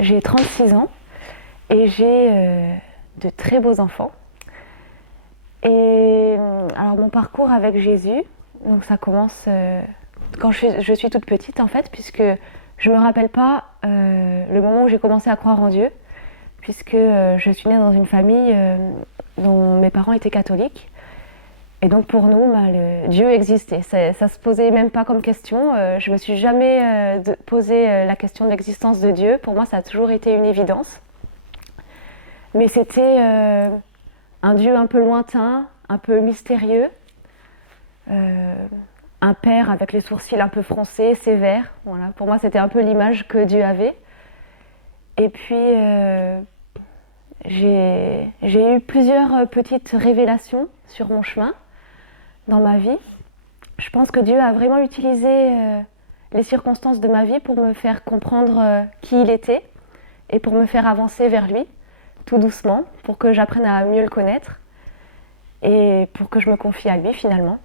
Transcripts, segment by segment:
J'ai 36 ans et j'ai de très beaux enfants. Et alors mon parcours avec Jésus, donc ça commence quand je suis toute petite en fait, puisque je ne me rappelle pas le moment où j'ai commencé à croire en Dieu, puisque je suis née dans une famille dont mes parents étaient catholiques. Et donc pour nous, Dieu existait. Ça se posait même pas comme question. Je me suis jamais posé la question de l'existence de Dieu. Pour moi, ça a toujours été une évidence. Mais c'était un Dieu un peu lointain, un peu mystérieux, un père avec les sourcils un peu froncés, sévère. Voilà. Pour moi, c'était un peu l'image que Dieu avait. Et puis, j'ai eu plusieurs petites révélations sur mon chemin dans ma vie. Je pense que Dieu a vraiment utilisé les circonstances de ma vie pour me faire comprendre qui il était et pour me faire avancer vers lui, tout doucement, pour que j'apprenne à mieux le connaître et pour que je me confie à lui finalement.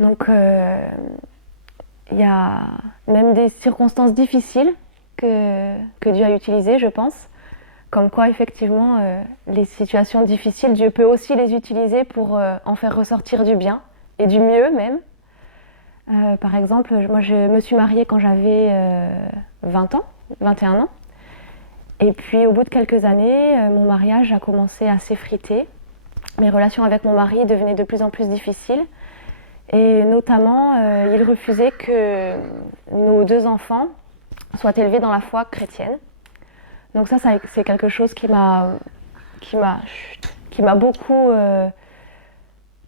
Donc il y a même des circonstances difficiles que Dieu a utilisées, je pense. Comme quoi, effectivement, les situations difficiles, Dieu peut aussi les utiliser pour en faire ressortir du bien et du mieux même. Par exemple, moi je me suis mariée quand j'avais 20 ans, 21 ans. Et puis au bout de quelques années, mon mariage a commencé à s'effriter. Mes relations avec mon mari devenaient de plus en plus difficiles. Et notamment, il refusait que nos deux enfants soient élevés dans la foi chrétienne. Donc ça c'est quelque chose qui m'a beaucoup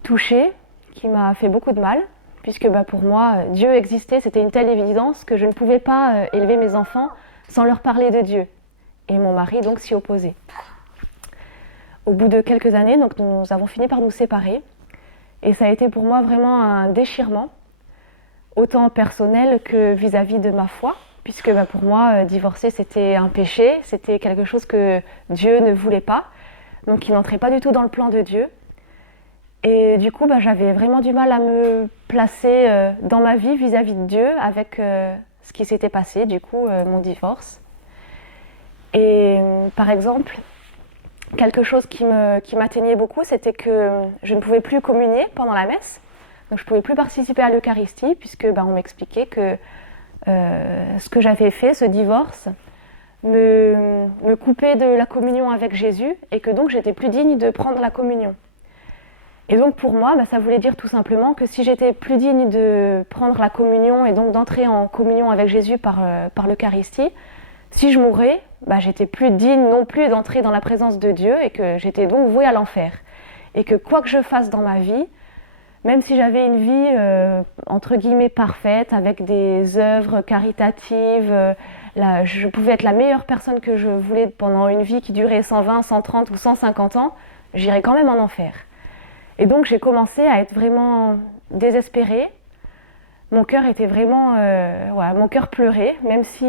touchée, qui m'a fait beaucoup de mal, puisque pour moi, Dieu existait, c'était une telle évidence que je ne pouvais pas élever mes enfants sans leur parler de Dieu. Et mon mari donc s'y opposait. Au bout de quelques années, donc, nous avons fini par nous séparer. Et ça a été pour moi vraiment un déchirement, autant personnel que vis-à-vis de ma foi, puisque pour moi, divorcer, c'était un péché, c'était quelque chose que Dieu ne voulait pas, donc qui n'entrait pas du tout dans le plan de Dieu. Et du coup, j'avais vraiment du mal à me placer dans ma vie vis-à-vis de Dieu avec ce qui s'était passé, du coup, mon divorce. Et par exemple, quelque chose qui m'atteignait beaucoup, c'était que je ne pouvais plus communier pendant la messe. Donc je ne pouvais plus participer à l'Eucharistie, puisque on m'expliquait que ce que j'avais fait, ce divorce, me coupait de la communion avec Jésus, et que donc j'étais plus digne de prendre la communion. Et donc pour moi, ça voulait dire tout simplement que si j'étais plus digne de prendre la communion et donc d'entrer en communion avec Jésus par l'Eucharistie, si je mourais, j'étais plus digne non plus d'entrer dans la présence de Dieu et que j'étais donc vouée à l'enfer. Et que quoi que je fasse dans ma vie, même si j'avais une vie entre guillemets parfaite, avec des œuvres caritatives, je pouvais être la meilleure personne que je voulais pendant une vie qui durait 120, 130 ou 150 ans, j'irais quand même en enfer. Et donc j'ai commencé à être vraiment désespérée. Mon cœur était vraiment, mon cœur pleurait, même si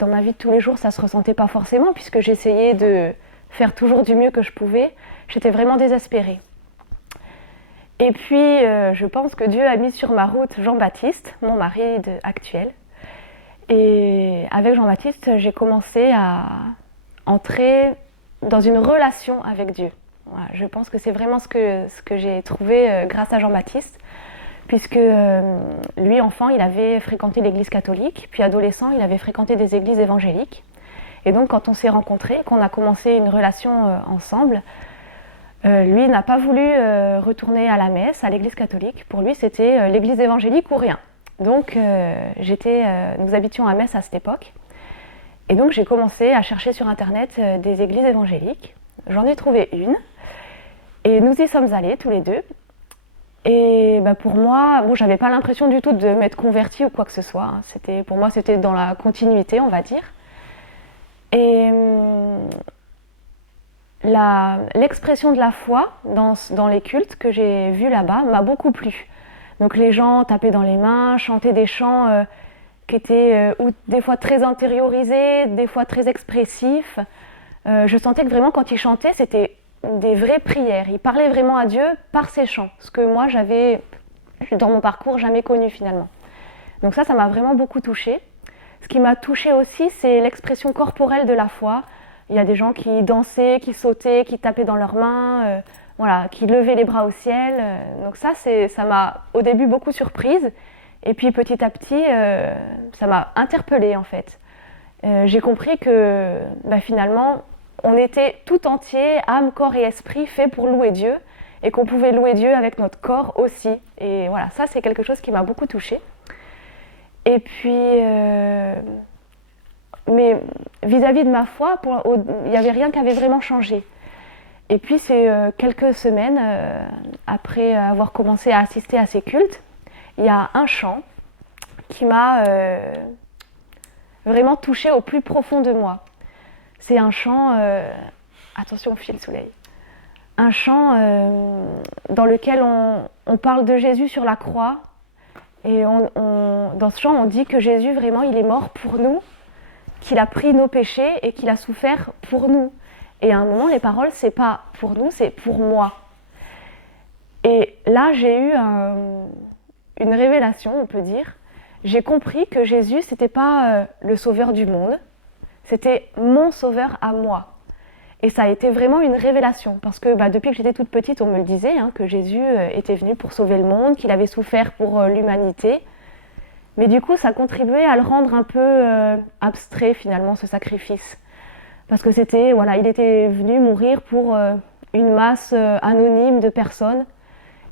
dans ma vie de tous les jours ça se ressentait pas forcément, puisque j'essayais de faire toujours du mieux que je pouvais. J'étais vraiment désespérée. Et puis je pense que Dieu a mis sur ma route Jean-Baptiste, mon mari actuel. Et avec Jean-Baptiste, j'ai commencé à entrer dans une relation avec Dieu. Voilà, je pense que c'est vraiment ce que j'ai trouvé grâce à Jean-Baptiste. Puisque lui, enfant, il avait fréquenté l'église catholique, puis adolescent, il avait fréquenté des églises évangéliques. Et donc, quand on s'est rencontrés, qu'on a commencé une relation ensemble, lui n'a pas voulu retourner à la messe, à l'église catholique. Pour lui, c'était l'église évangélique ou rien. Donc, nous habitions à Metz à cette époque. Et donc, j'ai commencé à chercher sur Internet des églises évangéliques. J'en ai trouvé une. Et nous y sommes allés tous les deux. Et pour moi, j'avais pas l'impression du tout de m'être convertie ou quoi que ce soit. Pour moi, c'était dans la continuité, on va dire. Et l'expression de la foi dans les cultes que j'ai vus là-bas m'a beaucoup plu. Donc les gens tapaient dans les mains, chantaient des chants qui étaient des fois très intériorisés, des fois très expressifs. Je sentais que vraiment quand ils chantaient, c'était des vraies prières. Il parlait vraiment à Dieu par ses chants, ce que moi j'avais dans mon parcours jamais connu finalement. Donc ça m'a vraiment beaucoup touchée. Ce qui m'a touchée aussi, c'est l'expression corporelle de la foi. Il y a des gens qui dansaient, qui sautaient, qui tapaient dans leurs mains, voilà, qui levaient les bras au ciel. Donc ça m'a au début beaucoup surprise. Et puis petit à petit, ça m'a interpellée en fait. J'ai compris que finalement, on était tout entier, âme, corps et esprit, fait pour louer Dieu, et qu'on pouvait louer Dieu avec notre corps aussi. Et voilà, ça c'est quelque chose qui m'a beaucoup touchée. Et puis, mais vis-à-vis de ma foi, il n'y avait rien qui avait vraiment changé. Et puis c'est quelques semaines après avoir commencé à assister à ces cultes, il y a un chant qui m'a vraiment touchée au plus profond de moi. C'est un chant, attention file soleil, un chant dans lequel on parle de Jésus sur la croix. Et dans ce chant, on dit que Jésus, vraiment, il est mort pour nous, qu'il a pris nos péchés et qu'il a souffert pour nous. Et à un moment, les paroles, c'est pas pour nous, c'est pour moi. Et là, j'ai eu une révélation, on peut dire. J'ai compris que Jésus, c'était pas le sauveur du monde, c'était mon sauveur à moi. Et ça a été vraiment une révélation, parce que depuis que j'étais toute petite, on me le disait, que Jésus était venu pour sauver le monde, qu'il avait souffert pour l'humanité. Mais du coup, ça contribuait à le rendre un peu abstrait, finalement, ce sacrifice. Parce que c'était, voilà, il était venu mourir pour une masse anonyme de personnes.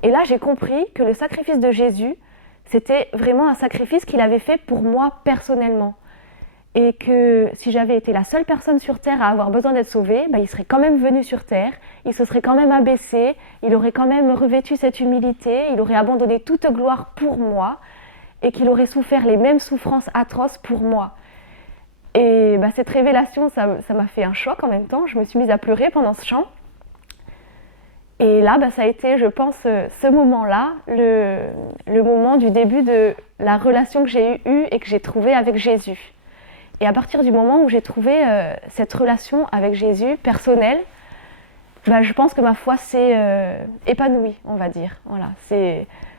Et là, j'ai compris que le sacrifice de Jésus, c'était vraiment un sacrifice qu'il avait fait pour moi personnellement. Et que si j'avais été la seule personne sur Terre à avoir besoin d'être sauvée, il serait quand même venu sur Terre, il se serait quand même abaissé, il aurait quand même revêtu cette humilité, il aurait abandonné toute gloire pour moi, et qu'il aurait souffert les mêmes souffrances atroces pour moi. Et cette révélation, ça m'a fait un choc en même temps, je me suis mise à pleurer pendant ce chant. Et là, ça a été, je pense, ce moment-là, le moment du début de la relation que j'ai eue et que j'ai trouvée avec Jésus. Et à partir du moment où j'ai trouvé cette relation avec Jésus personnelle, je pense que ma foi s'est épanouie, on va dire. Voilà,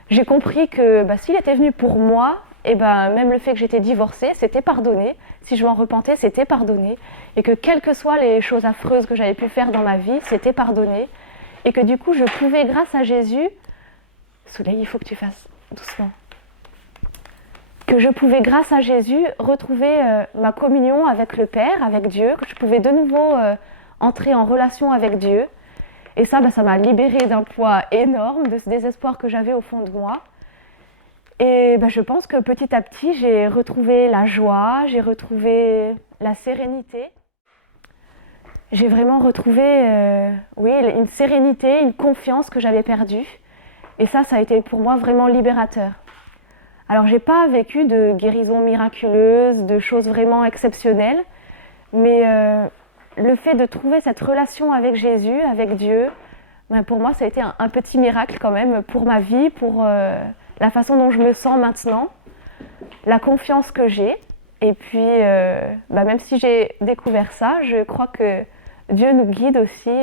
j'ai compris que s'il était venu pour moi, et même le fait que j'étais divorcée, c'était pardonné. Si je m'en repentais, c'était pardonné. Et que quelles que soient les choses affreuses que j'avais pu faire dans ma vie, c'était pardonné. Et que du coup, je pouvais, grâce à Jésus... Soleil, il faut que tu fasses doucement. Que je pouvais, grâce à Jésus, retrouver ma communion avec le Père, avec Dieu, que je pouvais de nouveau entrer en relation avec Dieu. Et ça, ça m'a libérée d'un poids énorme, de ce désespoir que j'avais au fond de moi. Et je pense que petit à petit, j'ai retrouvé la joie, j'ai retrouvé la sérénité. J'ai vraiment retrouvé une sérénité, une confiance que j'avais perdue. Et ça a été pour moi vraiment libérateur. Alors, j'ai pas vécu de guérison miraculeuse, de choses vraiment exceptionnelles, mais le fait de trouver cette relation avec Jésus, avec Dieu, pour moi, ça a été un petit miracle quand même pour ma vie, pour la façon dont je me sens maintenant, la confiance que j'ai. Et puis, même si j'ai découvert ça, je crois que Dieu nous guide aussi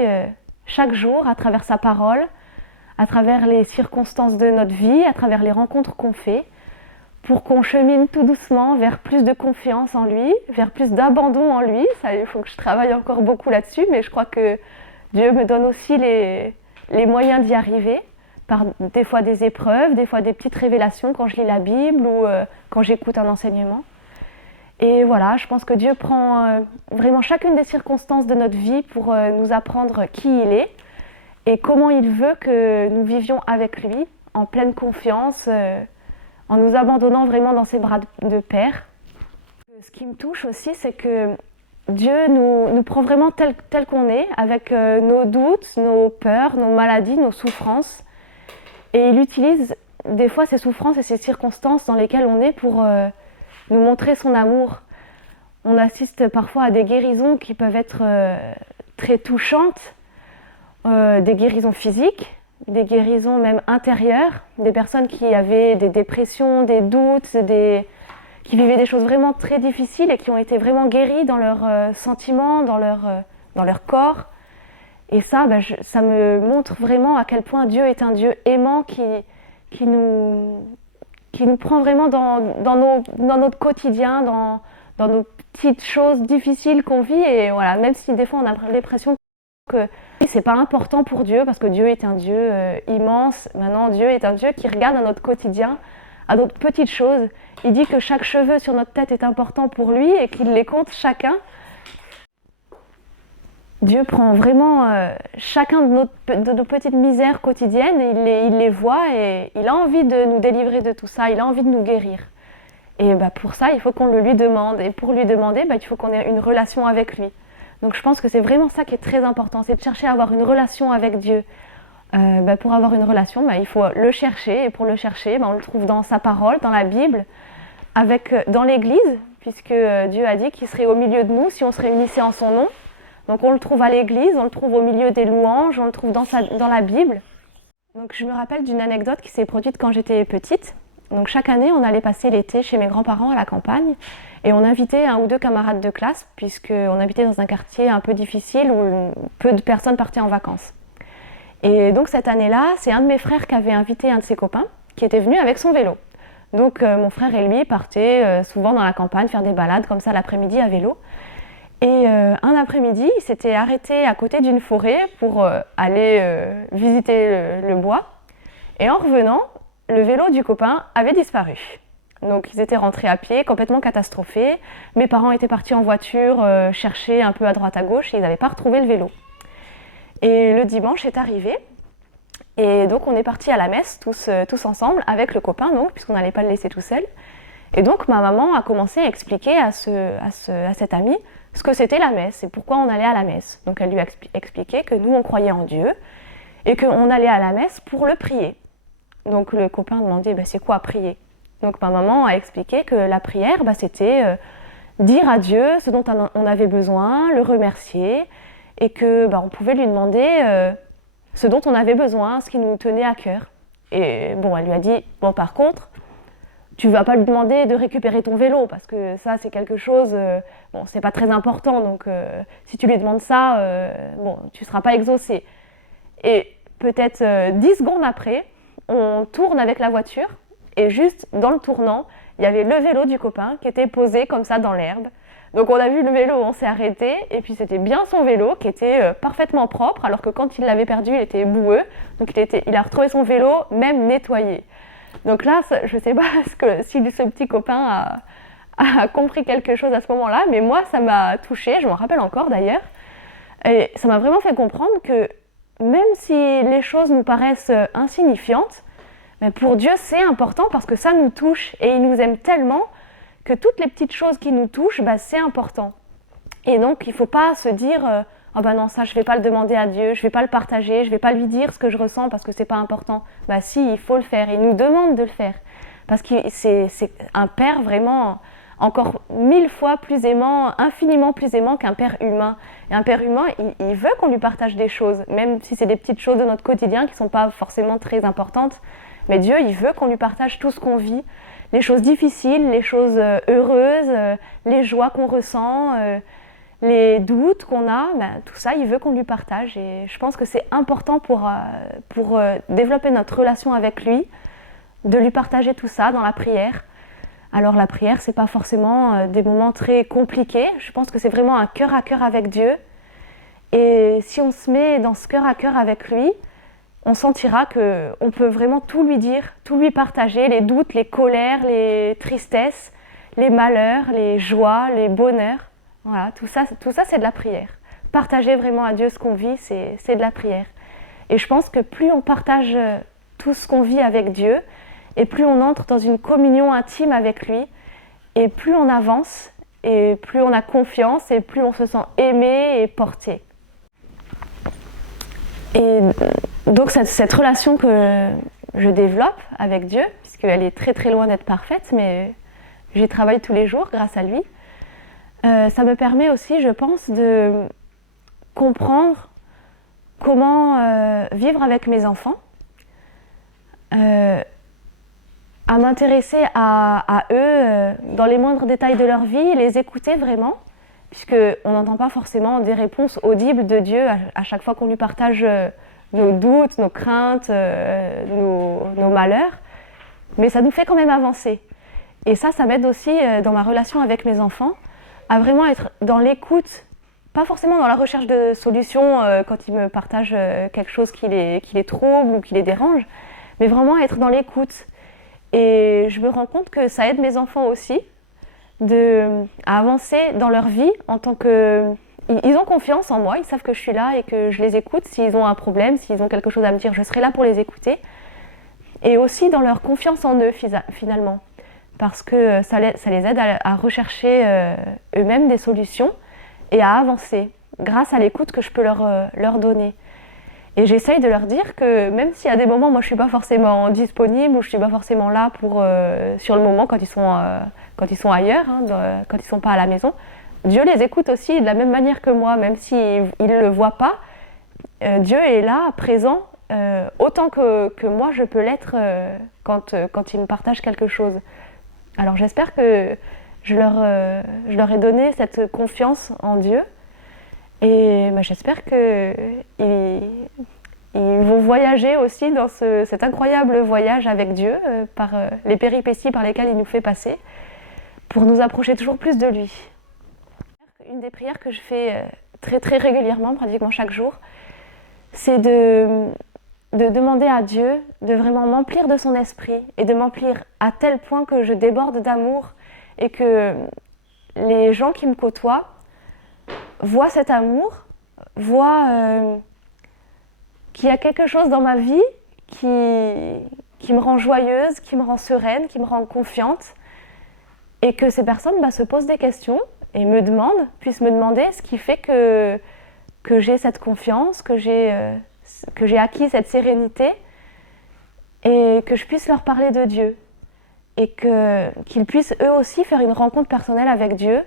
chaque jour à travers sa parole, à travers les circonstances de notre vie, à travers les rencontres qu'on fait, pour qu'on chemine tout doucement vers plus de confiance en lui, vers plus d'abandon en lui. Ça, il faut que je travaille encore beaucoup là-dessus, mais je crois que Dieu me donne aussi les moyens d'y arriver, par des fois des épreuves, des fois des petites révélations quand je lis la Bible ou quand j'écoute un enseignement. Et voilà, je pense que Dieu prend vraiment chacune des circonstances de notre vie pour nous apprendre qui il est et comment il veut que nous vivions avec lui, en pleine confiance, en nous abandonnant vraiment dans ses bras de Père. Ce qui me touche aussi, c'est que Dieu nous prend vraiment tel qu'on est, avec nos doutes, nos peurs, nos maladies, nos souffrances. Et il utilise des fois ces souffrances et ces circonstances dans lesquelles on est pour nous montrer son amour. On assiste parfois à des guérisons qui peuvent être très touchantes, des guérisons physiques, des guérisons même intérieures, des personnes qui avaient des dépressions, des doutes, qui vivaient des choses vraiment très difficiles et qui ont été vraiment guéries dans leurs sentiments, dans leur corps. Et ça, ça me montre vraiment à quel point Dieu est un Dieu aimant qui nous prend vraiment dans notre quotidien, dans nos petites choses difficiles qu'on vit. Et voilà, même si des fois on a l'impression que c'est pas important pour Dieu, parce que Dieu est un Dieu immense. Maintenant, Dieu est un Dieu qui regarde à notre quotidien, à notre petites choses. Il dit que chaque cheveu sur notre tête est important pour lui et qu'il les compte chacun. Dieu prend vraiment chacun de nos petites misères quotidiennes, et il les voit et il a envie de nous délivrer de tout ça, il a envie de nous guérir. Et pour ça, il faut qu'on le lui demande. Et pour lui demander, il faut qu'on ait une relation avec lui. Donc je pense que c'est vraiment ça qui est très important, c'est de chercher à avoir une relation avec Dieu. Pour avoir une relation, il faut le chercher. Et pour le chercher, on le trouve dans sa parole, dans la Bible, dans l'Église, puisque Dieu a dit qu'il serait au milieu de nous si on se réunissait en son nom. Donc on le trouve à l'église, on le trouve au milieu des louanges, on le trouve dans la Bible. Donc je me rappelle d'une anecdote qui s'est produite quand j'étais petite. Donc chaque année, on allait passer l'été chez mes grands-parents à la campagne et on invitait 1 ou 2 camarades de classe puisqu'on habitait dans un quartier un peu difficile où peu de personnes partaient en vacances. Et donc cette année-là, c'est un de mes frères qui avait invité un de ses copains qui était venu avec son vélo. Donc mon frère et lui partaient souvent dans la campagne faire des balades comme ça l'après-midi à vélo. Et un après-midi, il s'était arrêté à côté d'une forêt pour aller visiter le bois. Et en revenant, le vélo du copain avait disparu. Donc ils étaient rentrés à pied, complètement catastrophés. Mes parents étaient partis en voiture chercher un peu à droite à gauche et ils n'avaient pas retrouvé le vélo. Et le dimanche est arrivé. Et donc on est partis à la messe tous ensemble avec le copain, puisqu'on n'allait pas le laisser tout seul. Et donc ma maman a commencé à expliquer à cet ami ce que c'était la messe et pourquoi on allait à la messe. Donc elle lui a expliqué que nous on croyait en Dieu et qu'on allait à la messe pour le prier. Donc le copain demandait c'est quoi prier? Donc ma maman a expliqué que la prière c'était dire à Dieu ce dont on avait besoin, le remercier et que on pouvait lui demander ce dont on avait besoin, ce qui nous tenait à cœur. Et elle lui a dit par contre tu ne vas pas lui demander de récupérer ton vélo parce que ça c'est quelque chose, c'est pas très important, donc si tu lui demandes ça, tu ne seras pas exaucé. Et peut-être 10 secondes après, on tourne avec la voiture et juste dans le tournant, il y avait le vélo du copain qui était posé comme ça dans l'herbe. Donc on a vu le vélo, on s'est arrêté et puis c'était bien son vélo qui était parfaitement propre alors que quand il l'avait perdu, il était boueux. Donc il a retrouvé son vélo même nettoyé. Donc là, je ne sais pas si ce petit copain a compris quelque chose à ce moment-là, mais moi, ça m'a touchée, je m'en rappelle encore d'ailleurs. Et ça m'a vraiment fait comprendre que même si les choses nous paraissent insignifiantes, mais pour Dieu, c'est important parce que ça nous touche et il nous aime tellement que toutes les petites choses qui nous touchent, c'est important. Et donc, il ne faut pas se dire non, ça, je ne vais pas le demander à Dieu, je ne vais pas le partager, je ne vais pas lui dire ce que je ressens parce que ce n'est pas important. Si, il faut le faire. Il nous demande de le faire. Parce que c'est un père vraiment encore 1000 fois plus aimant, infiniment plus aimant qu'un père humain. Et un père humain, il veut qu'on lui partage des choses, même si c'est des petites choses de notre quotidien qui ne sont pas forcément très importantes. Mais Dieu, il veut qu'on lui partage tout ce qu'on vit, les choses difficiles, les choses heureuses, les joies qu'on ressent, les doutes qu'on a, tout ça, il veut qu'on lui partage. Et je pense que c'est important pour développer notre relation avec lui, de lui partager tout ça dans la prière. Alors la prière, c'est pas forcément des moments très compliqués. Je pense que c'est vraiment un cœur à cœur avec Dieu. Et si on se met dans ce cœur à cœur avec lui, on sentira qu'on peut vraiment tout lui dire, tout lui partager, les doutes, les colères, les tristesses, les malheurs, les joies, les bonheurs. Voilà, tout ça c'est de la prière. Partager vraiment à Dieu ce qu'on vit, c'est de la prière. Et je pense que plus on partage tout ce qu'on vit avec Dieu, et plus on entre dans une communion intime avec lui, et plus on avance, et plus on a confiance, et plus on se sent aimé et porté. Et donc cette relation que je développe avec Dieu, puisqu'elle est très très loin d'être parfaite, mais j'y travaille tous les jours grâce à lui, ça me permet aussi, je pense, de comprendre comment vivre avec mes enfants, à m'intéresser à eux dans les moindres détails de leur vie, les écouter vraiment, puisqu'on n'entend pas forcément des réponses audibles de Dieu à chaque fois qu'on lui partage nos doutes, nos craintes, nos malheurs, mais ça nous fait quand même avancer. Et ça m'aide aussi dans ma relation avec mes enfants, à vraiment être dans l'écoute, pas forcément dans la recherche de solutions quand ils me partagent quelque chose qui les trouble ou qui les dérange, mais vraiment être dans l'écoute. Et je me rends compte que ça aide mes enfants aussi à avancer dans leur vie en tant que... Ils ont confiance en moi, ils savent que je suis là et que je les écoute. S'ils ont un problème, s'ils ont quelque chose à me dire, je serai là pour les écouter. Et aussi dans leur confiance en eux, finalement. Parce que ça les aide à rechercher eux-mêmes des solutions et à avancer grâce à l'écoute que je peux leur donner. Et j'essaye de leur dire que même s'il y a des moments où moi je ne suis pas forcément disponible ou je ne suis pas forcément là sur le moment quand ils sont ailleurs, quand ils ne sont pas à la maison, Dieu les écoute aussi de la même manière que moi, même s'ils ne le voient pas. Dieu est là, présent, autant que moi je peux l'être quand il me partage quelque chose. Alors j'espère que je leur ai donné cette confiance en Dieu et j'espère qu'ils vont voyager aussi dans cet incroyable voyage avec Dieu par les péripéties par lesquelles il nous fait passer pour nous approcher toujours plus de lui. Une des prières que je fais très très régulièrement, pratiquement chaque jour, c'est de demander à Dieu de vraiment m'emplir de son esprit et de m'emplir à tel point que je déborde d'amour et que les gens qui me côtoient voient cet amour, voient qu'il y a quelque chose dans ma vie qui me rend joyeuse, qui me rend sereine, qui me rend confiante et que ces personnes se posent des questions et puissent me demander ce qui fait que j'ai cette confiance, que j'ai acquis cette sérénité et que je puisse leur parler de Dieu et qu'ils puissent eux aussi faire une rencontre personnelle avec Dieu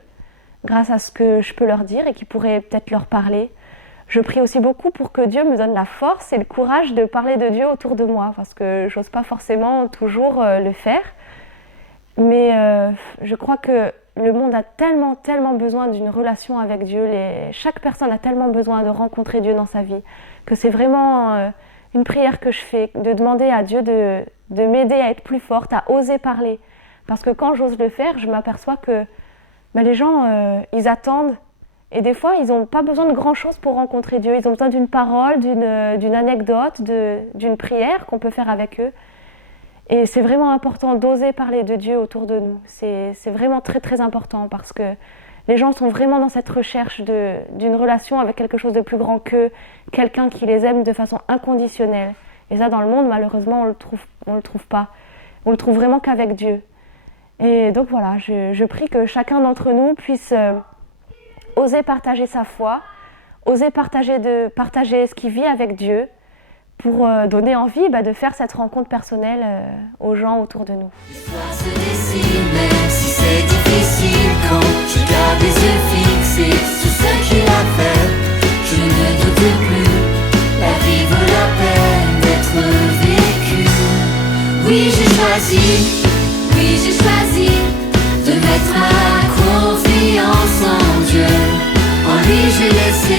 grâce à ce que je peux leur dire et qui pourrait peut-être leur parler. Je prie aussi beaucoup pour que Dieu me donne la force et le courage de parler de Dieu autour de moi parce que j'ose pas forcément toujours le faire. Mais je crois que le monde a tellement, tellement besoin d'une relation avec Dieu. Chaque personne a tellement besoin de rencontrer Dieu dans sa vie que c'est vraiment une prière que je fais, de demander à Dieu de m'aider à être plus forte, à oser parler. Parce que quand j'ose le faire, je m'aperçois que les gens, ils attendent. Et des fois, ils n'ont pas besoin de grand-chose pour rencontrer Dieu. Ils ont besoin d'une parole, d'une anecdote, d'une prière qu'on peut faire avec eux. Et c'est vraiment important d'oser parler de Dieu autour de nous. C'est vraiment très très important parce que les gens sont vraiment dans cette recherche d'une relation avec quelque chose de plus grand qu'eux, quelqu'un qui les aime de façon inconditionnelle. Et ça, dans le monde, malheureusement, on le trouve pas. On le trouve vraiment qu'avec Dieu. Et donc voilà, je prie que chacun d'entre nous puisse oser partager sa foi, oser partager ce qu'il vit avec Dieu, pour donner envie de faire cette rencontre personnelle aux gens autour de nous. L'histoire se dessine, même si c'est difficile, quand je garde les yeux fixés sur ce qu'il a fait, je ne doute plus, la vie vaut la peine d'être vécue. Oui, j'ai choisi de mettre ma confiance en Dieu, en lui j'ai laissé